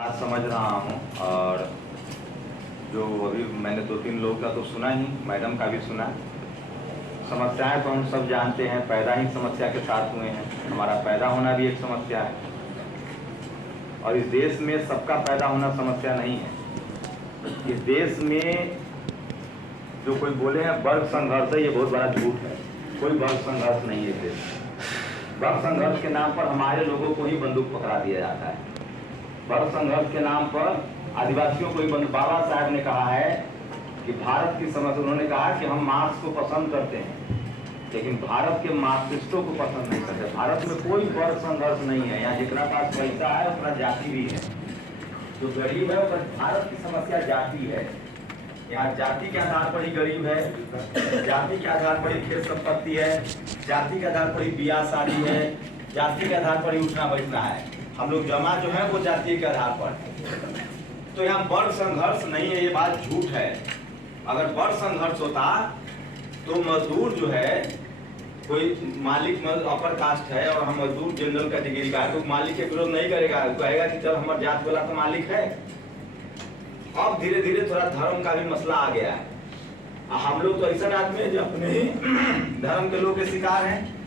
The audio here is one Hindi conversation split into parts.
बात समझ रहा हूँ। और जो अभी मैंने 2-3 लोग का तो सुना ही, मैडम का भी सुना। समस्याएं तो हम सब जानते हैं, पैदा ही समस्या के साथ हुए हैं। हमारा पैदा होना भी एक समस्या है, और इस देश में सबका पैदा होना समस्या नहीं है। इस देश में जो कोई बोले हैं वर्ग संघर्ष है, ये बहुत बड़ा झूठ है। कोई वर्ग संघर्ष नहीं है देश में। वर्ग संघर्ष के नाम पर हमारे लोगों को ही बंदूक पकड़ा दिया जाता है। वर्ग संघर्ष के नाम पर आदिवासियों को ही बाबा साहब ने कहा है कि भारत की समस्या, उन्होंने कहा कि हम मार्क्स को पसंद करते हैं लेकिन भारत के मार्क्सिस्टों को पसंद नहीं करते। भारत में कोई वर्ग संघर्ष नहीं है। यहाँ जितना पास पैसा है उतना जाति भी है। जो गरीब है वो, भारत की समस्या जाति है। यहाँ जाति के आधार पर ही गरीब है, जाति के आधार पर ही खेत संपत्ति है, जाति के आधार पर ही ब्याह शादी है, जाति के आधार पर ही उठना बैठना है। हम लोग जमा जो है वो जाति के आधार पर। तो यहाँ वर्ग संघर्ष नहीं है, ये बात झूठ है। अगर वर्ग संघर्ष होता तो मजदूर जो है, कोई मालिक अपर कास्ट है और हम मजदूर जनरल कैटेगरी का है, तो मालिक के विरोध नहीं करेगा, कहेगा कि चल हमारे जात वाला तो मालिक है। अब धीरे धीरे थोड़ा धर्म का भी मसला आ गया है। हम लोग तो ऐसा आदमी है जो अपने ही धर्म के लोग के शिकार हैं।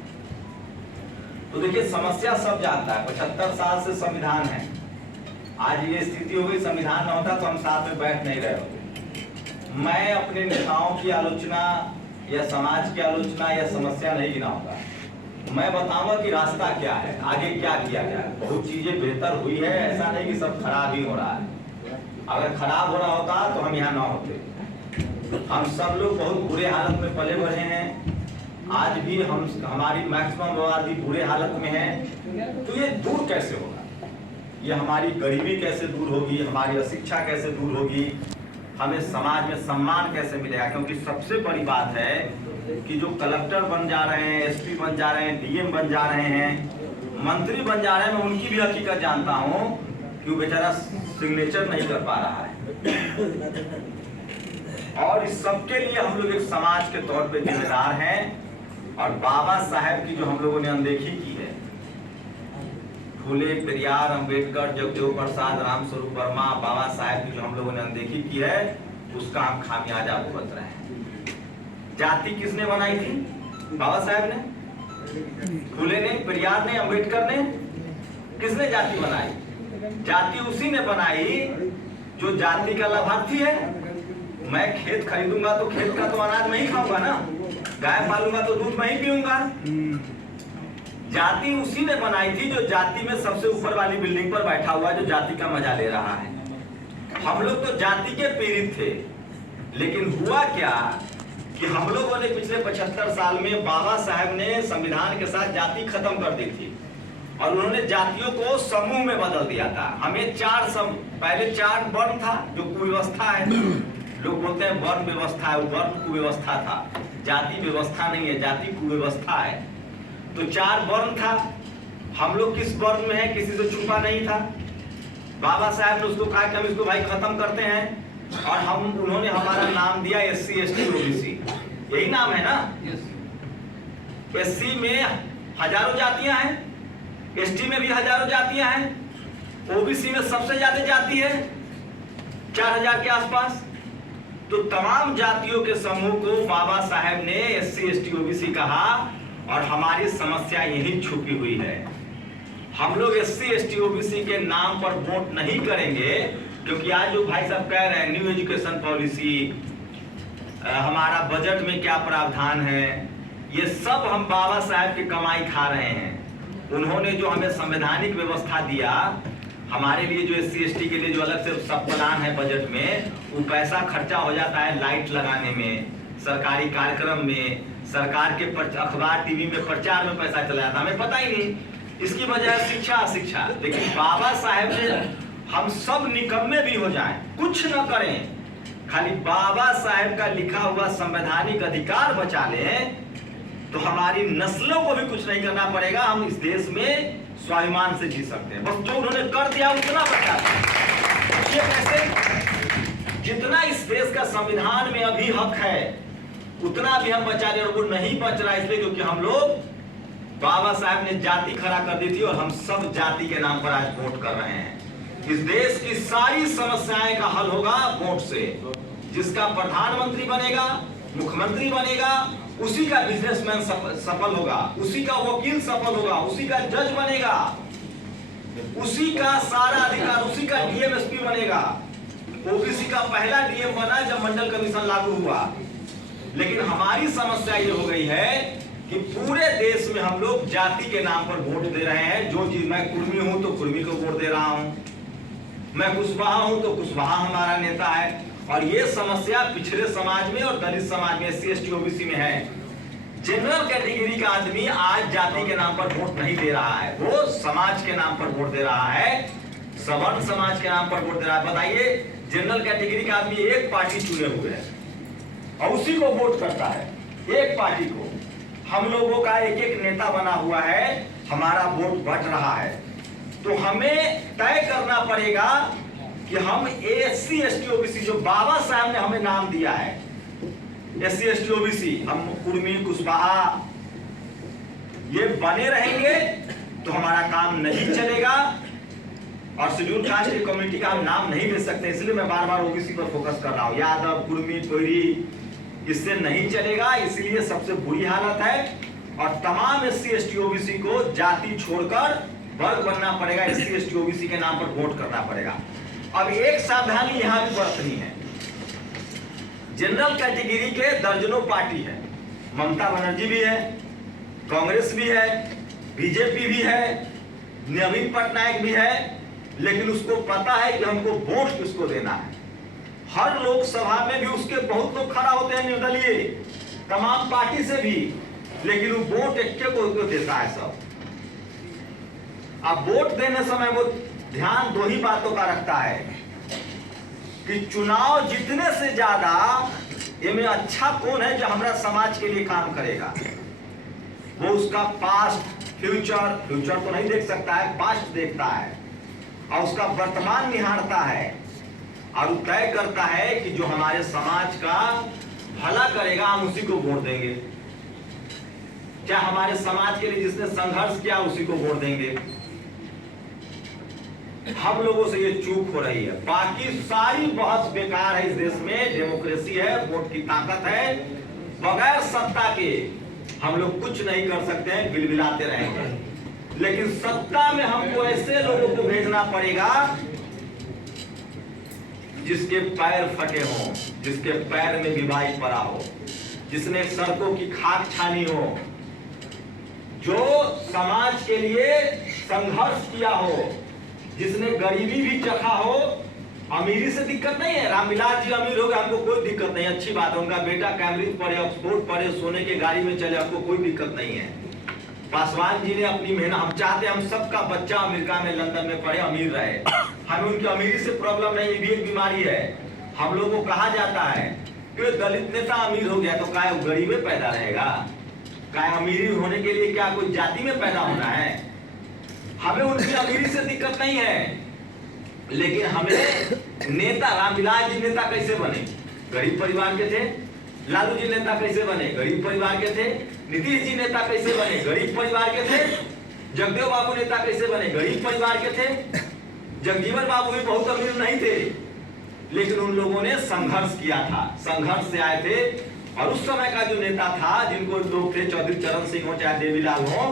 तो देखिए, समस्या सब जानता है। 75 साल से संविधान है। आज ये स्थिति हो गई, संविधान न होता तो हम साथ में बैठ नहीं रहे होते। मैं अपने नेताओं की आलोचना या समाज की आलोचना या समस्या नहीं गिनाऊंगा। मैं बताऊंगा कि रास्ता क्या है, आगे क्या किया गया। बहुत चीजें बेहतर हुई है, ऐसा नहीं कि सब खराब ही हो रहा है। अगर खराब हो रहा होता तो हम यहाँ ना होते। हम सब लोग बहुत बुरे हालत में पले बढ़े हैं। आज भी हमारी मैक्सिमम आबादी बुरे हालत में है। तो ये दूर कैसे होगा? ये हमारी गरीबी कैसे दूर होगी, हमारी अशिक्षा कैसे दूर होगी, हमें समाज में सम्मान कैसे मिलेगा? क्योंकि सबसे बड़ी बात है कि जो कलेक्टर बन जा रहे हैं, एसपी बन जा रहे हैं, डीएम बन जा रहे हैं, मंत्री बन जा रहे हैं, मैं उनकी भी हकीकत जानता हूँ कि वो बेचारा सिग्नेचर नहीं कर पा रहा है। और इस सबके लिए हम लोग एक समाज के तौर पे जिम्मेदार हैं। और बाबा साहेब की जो हम लोगों ने अनदेखी की है, फूले, पेरियार, अंबेडकर, जगदेव प्रसाद, रामस्वरूप वर्मा, बाबा साहेब की जो हम लोगों ने अनदेखी की है, उसका हम खामियाजा भुगत रहे हैं। जाति किसने बनाई थी? बाबा साहेब ने, फूले ने, पेरियार ने, अंबेडकर ने। किसने जाति बनाई? जाति उसी ने बनाई जो जाति का लाभार्थी है। मैं खेत खरीदूंगा तो खेत का तो अनाज मैं ही खाऊंगा ना, गाय पालूंगा तो दूध मैं ही पीऊंगा। जाति उसी ने बनाई थी जो जाति में सबसे ऊपर वाली बिल्डिंग पर बैठा हुआ है, जो जाति का मजा ले रहा है। हम लोग तो जाति के पीड़ित थे। लेकिन हुआ क्या कि हम लोगों ने पिछले 75 साल में, बाबा साहब ने संविधान के साथ जाति खत्म कर दी थी और उन्होंने जातियों को समूह में बदल दिया था। हमें पहले 4 वर्ण था, जो कुव्यवस्था है। लोग बोलते हैं वर्ण व्यवस्था है, वो वर्ण कुव्यवस्था था। जाति व्यवस्था नहीं है, जाति कुव्यवस्था है। तो 4 वर्ण था। हम लोग किस वर्ण में हैं, किसी से छुपा नहीं था। बाबा साहब ने उसको कहा कि हम इसको भाई खत्म करते हैं, और उन्होंने हमारा नाम दिया SC ST OBC। यही नाम है ना? SC में हजारों जातियां हैं, ST में भी हजारों जातियां हैं, OBC में सबसे ज्यादा जाति है, 4000 के आसपास। तो तमाम जातियों के समूह को बाबा साहब ने SC ST OBC कहा, और हमारी समस्या यही छुपी हुई है। हम लोग SC ST OBC के नाम पर वोट नहीं करेंगे, क्योंकि आज जो भाई साहब कह रहे हैं न्यू एजुकेशन पॉलिसी, हमारा बजट में क्या प्रावधान है, ये सब हम बाबा साहब की कमाई खा रहे हैं। उन्होंने जो हमें संवैधानिक व्यवस्था दिया, हमारे लिए जो SC ST के लिए जो अलग से सब प्लान है बजट में, वो पैसा खर्चा हो जाता है लाइट लगाने में, सरकारी कार्यक्रम में, सरकार के अखबार टीवी में प्रचार में पैसा चला जाता, हमें पता ही नहीं। इसकी वजह है शिक्षा अशिक्षा। लेकिन बाबा साहब ने हम सब निकम्मे भी हो जाएं, कुछ न करें, खाली बाबा साहब का लिखा हुआ संवैधानिक अधिकार बचा लें, तो हमारी नस्लों को भी कुछ नहीं करना पड़ेगा। हम इस देश में स्वाभिमान से जी सकते हैं। बस जो उन्होंने कर दिया उतना बचा ये कैसे? जितना इस देश का संविधान में अभी हक है उतना भी हम बचा ले, और वो नहीं बच रहा इसलिए क्योंकि हम लोग, बाबा साहब ने जाति खड़ा कर दी थी और हम सब जाति के नाम पर आज वोट कर रहे हैं। इस देश की सारी समस्याएं का हल होगा वोट से। जिसका प्रधानमंत्री बनेगा, मुख्यमंत्री बनेगा, उसी का बिजनेसमैन सफल होगा, उसी का वकील सफल होगा, उसी का जज बनेगा, उसी का सारा अधिकार, उसी का डीएम एसपी बनेगा। ओबीसी का पहला डीएम बना जब मंडल कमीशन लागू हुआ। लेकिन हमारी समस्या ये हो गई है कि पूरे देश में हम लोग जाति के नाम पर वोट दे रहे हैं। जो चीज, मैं कुर्मी हूं तो कुर्मी को वोट दे रहा हूं, मैं कुशवाहा हूं तो कुशवाहा हमारा नेता है। और ये समस्या पिछड़े समाज में और दलित समाज में, एससी एसटी ओबीसी में है। जनरल कैटेगरी का आदमी आज जाति के नाम पर वोट नहीं दे रहा है, वो समाज के नाम पर वोट दे रहा है, सवर्ण समाज के नाम पर वोट दे रहा है। बताइए, जनरल कैटेगरी का आदमी एक पार्टी चुने हुए है और उसी को वोट करता है, एक पार्टी को। हम लोगों का एक एक नेता बना हुआ है, हमारा वोट बट रहा है। तो हमें तय करना पड़ेगा कि हम एससी एसटी ओबीसी, जो बाबा साहब ने हमें नाम दिया है, एससी एसटी ओबीसी, हम कुर्मी कुशवाहा ये बने रहेंगे तो हमारा काम नहीं चलेगा। और शेड्यूल कास्ट की कम्युनिटी का हम नाम नहीं ले सकते, इसलिए मैं बार बार ओबीसी पर फोकस कर रहा हूं। यादव, कुर्मी, कोयरी, इससे नहीं चलेगा। इसलिए सबसे बुरी हालत है और तमाम एससी एसटी ओबीसी को जाति छोड़कर वर्ग बनना पड़ेगा, एससी एसटी ओबीसी के नाम पर वोट करना पड़ेगा। अब एक सावधानी यहां भी बरतनी है। जनरल कैटेगरी के दर्जनों पार्टी है, ममता बनर्जी भी है, कांग्रेस भी है, बीजेपी भी है, नवीन पटनायक भी है, लेकिन उसको पता है कि हमको वोट किसको देना है। हर लोकसभा में भी उसके बहुत लोग खड़ा होते हैं निर्दलीय, तमाम पार्टी से भी, लेकिन वो वोट एक को देता है सब। अब वोट देने समय वो ध्यान दो ही बातों का रखता है कि चुनाव जीतने से ज्यादा इनमें अच्छा कौन है जो हमारा समाज के लिए काम करेगा। वो उसका पास्ट, फ्यूचर तो नहीं देख सकता है, पास्ट देखता है और उसका वर्तमान निहारता है और तय करता है कि जो हमारे समाज का भला करेगा हम उसी को वोट देंगे। क्या हमारे समाज के लिए जिसने संघर्ष किया उसी को वोट देंगे। हम लोगों से ये चूक हो रही है। बाकी सारी बहस बेकार है। इस देश में डेमोक्रेसी है, वोट की ताकत है, बगैर सत्ता के हम लोग कुछ नहीं कर सकते हैं, बिलबिलाते रहेंगे। लेकिन सत्ता में हमको ऐसे लोगों को भेजना पड़ेगा जिसके पैर फटे हों, जिसके पैर में बीमारी पड़ा हो, जिसने सड़कों की खाक छानी हो, जो समाज के लिए संघर्ष किया हो, जिसने गरीबी भी चखा हो। अमीरी से दिक्कत नहीं है, रामविलास जी अमीर हो गए, हमको कोई दिक्कत नहीं, अच्छी बात है। उनका बेटा कैम्ब्रिज पढ़े, ऑक्सफोर्ड पढ़े, सोने के गाड़ी में चले, हमको कोई दिक्कत नहीं है। पासवान जी ने अपनी मेहनत, हम चाहते हैं हम सबका बच्चा अमेरिका में, लंदन में पढ़े, अमीर रहे। हमें उनकी अमीरी से प्रॉब्लम नहीं, ये भी एक बीमारी है। हम लोगों को कहा जाता है कि दलित नेता अमीर हो गया तो क्या वो गरीब में पैदा रहेगा? क्या अमीरी होने के लिए क्या कोई जाति में पैदा होना है? हमें उनकी अमीरी से दिक्कत नहीं है, लेकिन हमें नेता, रामविलास जी नेता कैसे बने? गरीब परिवार के थे। लालू जी नेता कैसे बने? गरीब परिवार के थे। नीतीश जी नेता कैसे बने? गरीब परिवार के थे। जगदेव बाबू नेता कैसे बने? गरीब परिवार के थे। जगजीवन बाबू भी बहुत अमीर नहीं थे, लेकिन उन लोगों ने संघर्ष किया था, संघर्ष से आए थे। और उस समय का जो नेता था, जिनको लोग थे, चौधरी चरण सिंह हो चाहे देवीलाल हो,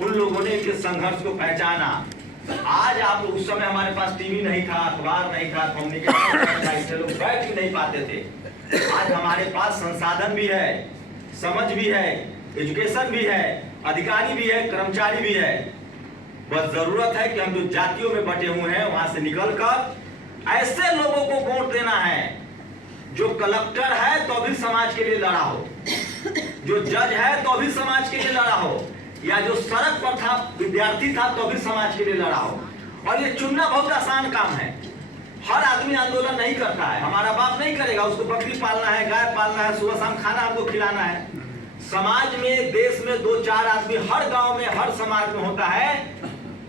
उन लोगों ने इनके संघर्ष को पहचाना। आज आप, उस समय हमारे पास टीवी नहीं था, अखबार नहीं था, कम्युनिकेशन था, इसलिए लोग बैठ ही नहीं पाते थे। आज हमारे पास संसाधन भी है, समझ भी है, एजुकेशन भी है, अधिकारी भी है, कर्मचारी भी है। बस जरूरत है कि हम जो जातियों में बटे हुए हैं वहां से निकलकर ऐसे लोगों को वोट देना है जो कलेक्टर है तो भी समाज के लिए लड़ा हो, जो जज है तो भी समाज के लिए लड़ा हो, या जो सड़क पर था, विद्यार्थी था तो भी समाज के लिए लड़ा हो। और ये चुनना बहुत आसान काम है। हर आदमी आंदोलन नहीं करता है, हमारा बाप नहीं करेगा, उसको बकरी पालना है, गाय पालना है, सुबह शाम खाना हमको खिलाना है। समाज में, देश में 2-4 आदमी हर गांव में, हर समाज में होता है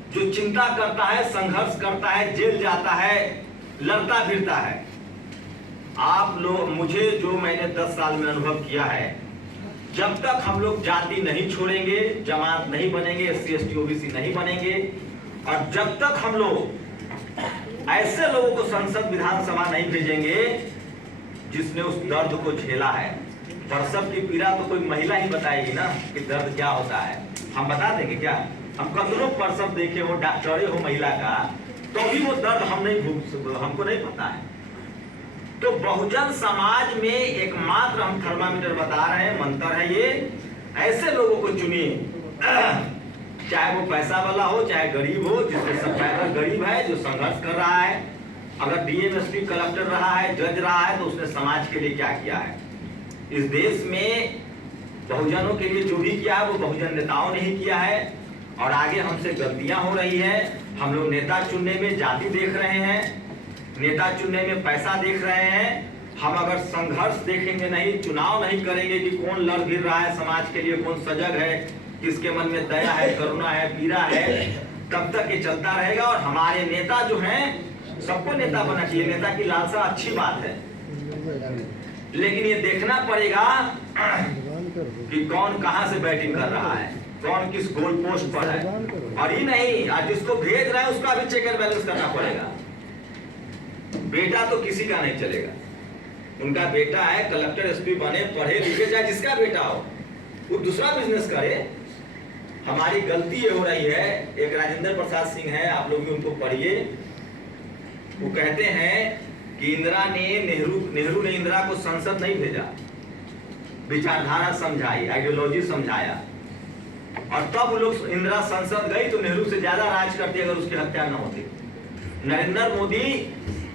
जो चिंता करता है, संघर्ष करता है, जेल जाता है, लड़ता फिरता है। आप लोग, मुझे जो मैंने 10 साल में अनुभव किया है, जब तक हम लोग जाति नहीं छोड़ेंगे, जमात नहीं बनेंगे, SC ST OBC नहीं बनेंगे, और जब तक हम लोग ऐसे लोगों को संसद विधानसभा नहीं भेजेंगे जिसने उस दर्द को झेला है। प्रसव की पीड़ा तो कोई महिला ही बताएगी ना कि दर्द क्या होता है, हम बता देंगे क्या? हम कतनों प्रसव देखे हो, डॉक्टरे हो महिला का, तो भी वो दर्द हमको नहीं पता है। तो बहुजन समाज में एकमात्र हम थर्मामीटर बता रहे हैं, मंत्र है ये, ऐसे लोगों को चुनिए, चाहे वो पैसा वाला हो चाहे गरीब हो, जिसके सब पैदा गरीब है, जो संघर्ष कर रहा है। अगर डीएम एसपी कलेक्टर रहा है, जज रहा है, तो उसने समाज के लिए क्या किया है? इस देश में बहुजनों के लिए जो भी किया है वो बहुजन नेताओं ने ही किया है। और आगे हमसे गलतियां हो रही है। हम लोग नेता चुनने में जाति देख रहे हैं, नेता चुनने में पैसा देख रहे हैं। हम अगर संघर्ष देखेंगे नहीं, चुनाव नहीं करेंगे कि कौन लड़ भिड़ रहा है समाज के लिए, कौन सजग है, किसके मन में दया है, करुणा है, पीड़ा है, तब तक ये चलता रहेगा। और हमारे नेता जो हैं, सबको नेता बनना चाहिए, नेता की लालसा अच्छी बात है, लेकिन ये देखना पड़ेगा कि कौन कहां से बैटिंग कर रहा है, कौन किस गोल पोस्ट पर है। और ही नहीं, आज जिसको भेज रहा है उसका भी चेक एंड बैलेंस करना पड़ेगा। बेटा तो किसी का नहीं चलेगा, उनका बेटा है, कलेक्टर एसपी बने, पढ़े लिखे, चाहे जिसका बेटा हो, वो दूसरा बिजनेस करे। हमारी गलती ये हो रही है। एक राजेंद्र प्रसाद सिंह है, आप लोग भी उनको पढ़िए। वो कहते हैं कि नेहरू ने इंदिरा को संसद नहीं भेजा, विचारधारा समझाई, आइडियोलॉजी समझाया, और तब लोग इंदिरा संसद गई तो नेहरू से ज्यादा राज करती अगर उसकी हत्या न होती। नरेंद्र मोदी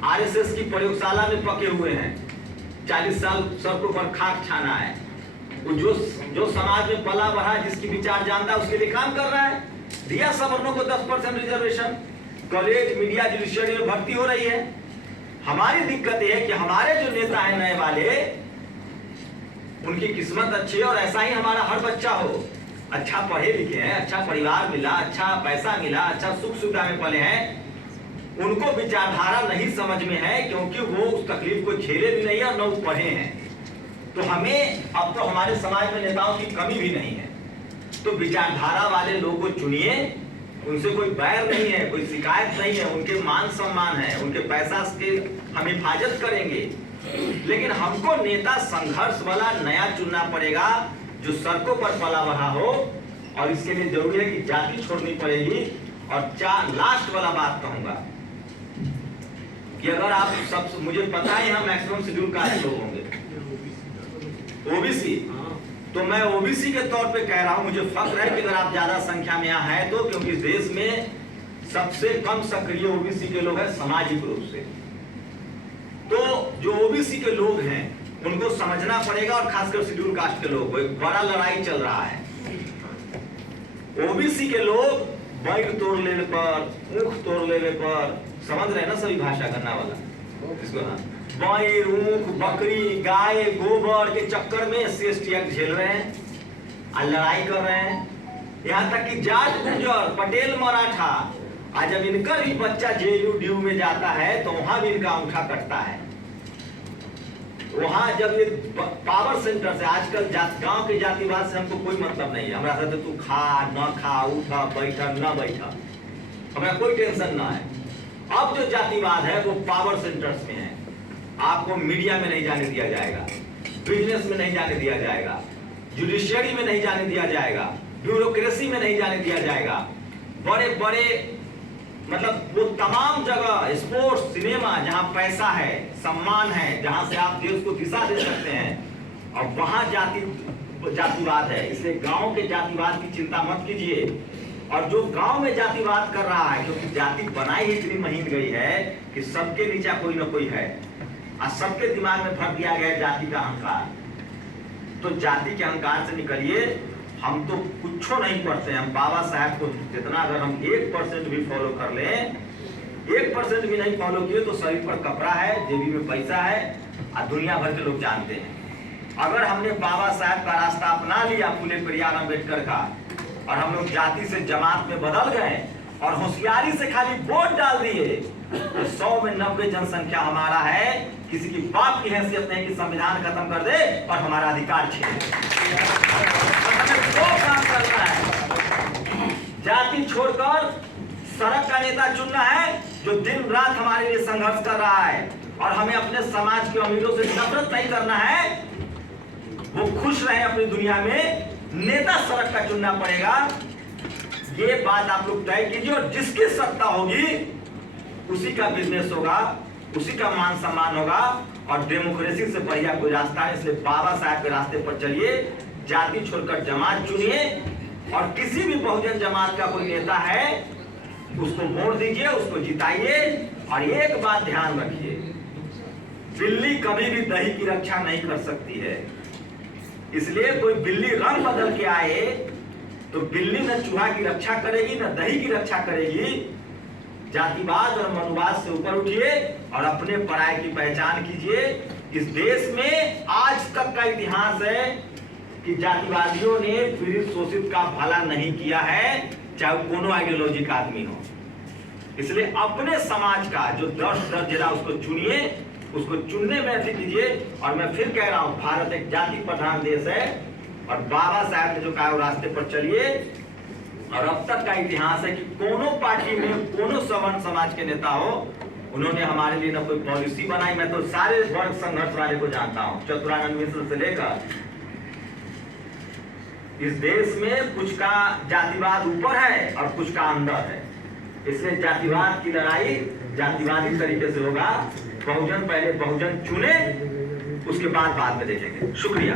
आरएसएस की प्रयोगशाला में पके हुए हैं, 40 साल सड़कों पर खाक छाना है। वो जो समाज में पला बढ़ा, जिसकी विचार जानता है, उसके लिए काम कर रहा है। दिया सवर्णों को 10% रिजर्वेशन, कॉलेज, मीडिया, जुडिशियरी में भर्ती हो रही है। हमारी दिक्कत यह है कि हमारे जो नेता हैं नए वाले, उनकी किस्मत अच्छी है और ऐसा ही हमारा हर बच्चा हो, अच्छा पढ़े लिखे हैं, अच्छा परिवार मिला, अच्छा पैसा मिला, अच्छा सुख सुविधा में पले हैं। उनको विचारधारा नहीं समझ में है, क्योंकि वो उस तकलीफ को झेले भी नहीं और न वो पढ़े हैं। तो हमें अब तो हमारे समाज में नेताओं की कमी भी नहीं है। तो विचारधारा वाले लोगों को चुनिए, उनसे कोई बैर नहीं है, कोई शिकायत नहीं है, उनके मान सम्मान है, उनके पैसा के हम हिफाजत करेंगे। लेकिन हमको नेता संघर्ष वाला नया चुनना पड़ेगा, जो सड़कों पर पला बढ़ा हो। और इसके लिए जरूरी है कि जाति छोड़नी पड़ेगी। और लास्ट वाला बात कहूंगा कि अगर आप सब, मुझे पता है यहाँ मैक्सिमम शेड्यूल कास्ट लोग होंगे, ओबीसी, तो मैं ओबीसी के तौर पे कह रहा हूं, मुझे फख्र है कि अगर आप ज्यादा संख्या में यहाँ हैं, तो क्योंकि इस देश में सबसे कम सक्रिय ओबीसी के लोग हैं सामाजिक रूप से। तो जो ओबीसी के लोग हैं उनको समझना पड़ेगा, और खासकर शेड्यूल कास्ट के लोग को एक बड़ा लड़ाई चल रहा है। ओबीसी के लोग बैग तोड़ लेने पर, ऊख तोड़ लेने पर, समझ रहे हैं ना सभी भाषा करना वाला, इसको ना बैर, ऊख, बकरी, गाय, गोबर के चक्कर में एससी एक्ट झेल रहे हैं और लड़ाई कर रहे हैं। यहाँ तक कि जाट, गुर्जर, पटेल, मराठा, आज जब इनका भी बच्चा जेयू में जाता है तो वहां भी इनका अंगूठा कटता है। वहां जब ये पावर सेंटर से, आजकल गांव के जातिवाद से हमको कोई मतलब नहीं है। हमारा साथ तू खा न खा, उठा बैठा न बैठा, हमारा कोई टेंशन ना है। अब जो जातिवाद है वो पावर सेंटर्स में है। आपको मीडिया में नहीं जाने दिया जाएगा, बिजनेस में नहीं जाने दिया जाएगा, जुडिशियरी में नहीं जाने दिया जाएगा, ब्यूरोक्रेसी में नहीं जाने दिया जाएगा। बड़े बड़े मतलब वो तमाम जगह, स्पोर्ट्स, सिनेमा, जहां पैसा है, सम्मान है, जहां से आप देश को दिशा दे सकते हैं, और वहां जातिवाद है। इसलिए गांव के जातिवाद की चिंता मत कीजिए। और जो गांव में जातिवाद कर रहा है, क्योंकि जाति बनाई ही इतनी महीन गई है कि सबके नीचे कोई ना कोई है, और सबके दिमाग में भर दिया गया जाति का अहंकार। तो जाति के अहंकार से निकलिए। हम तो कुछ नहीं पढ़ते हैं, हम बाबा साहब को जितना अगर हम 1% भी फॉलो कर लें, 1% भी नहीं फॉलो किए तो शरीर पर कपड़ा है, जेबी में पैसा है, और दुनिया भर के लोग जानते हैं। अगर हमने बाबा साहब का रास्ता अपना लिया, फूले पेरियार अम्बेडकर का, और हम लोग जाति से जमात में बदल गए और होशियारी से खाली वोट डाल दिए, तो 100 में 90 जनसंख्या हमारा है। किसी की बाप की हैसियत नहीं कि संविधान खत्म कर दे और हमारा अधिकार छीन ले। हमें दो काम करना है, जाति छोड़कर सड़क का नेता चुनना है जो दिन रात हमारे लिए संघर्ष कर रहा है, और हमें अपने समाज के अमीरों से नफरत नहीं करना है, वो खुश रहे अपनी दुनिया में, नेता सड़क का चुनना पड़ेगा। ये बात आप लोग तय कीजिए, और जिसकी सत्ता होगी उसी का बिजनेस होगा, उसी का मान सम्मान होगा, और डेमोक्रेसी से बढ़िया कोई रास्ता है। इसलिए बाबा साहब के रास्ते पर चलिए, जाति छोड़कर जमात चुनिए, और किसी भी बहुजन जमात का कोई नेता है उसको वोट दीजिए, उसको जिताइए। और एक बात ध्यान रखिए, बिल्ली कभी भी दही की रक्षा नहीं कर सकती है। इसलिए कोई बिल्ली रंग बदल के आए तो बिल्ली न चूहा की रक्षा करेगी न दही की रक्षा करेगी। जातिवाद और मनुवाद से ऊपर उठिए और अपने पराये की पहचान कीजिए। इस देश में आज तक का इतिहास है कि जातिवादियों ने पीड़ित शोषित का भला नहीं किया है, चाहे कोनो आइडियोलॉजी का आदमी हो। इसलिए अपने समाज का जो दर्द जिला उसको चुनिए, उसको चुनने में ऐसी कीजिए। और मैं फिर कह रहा हूं, भारत एक जाति प्रधान देश है, और बाबा साहब ने जो कहा रास्ते पर चलिए। और अब तक का इतिहास है कि कोनो पार्टी में कोनो सवर्ण समाज के नेता हो, उन्होंने हमारे लिए न कोई पॉलिसी बनाई। मैं तो सारे वर्ग संघर्ष वाले को जानता हूं, चतुरानंद मिश्र से लेकर। इस देश में कुछ का जातिवाद ऊपर है और कुछ का अंदर है। इसलिए जातिवाद की लड़ाई जातिवादी तरीके से होगा। बहुजन पहले बहुजन चुने, उसके बाद में देखेंगे। शुक्रिया।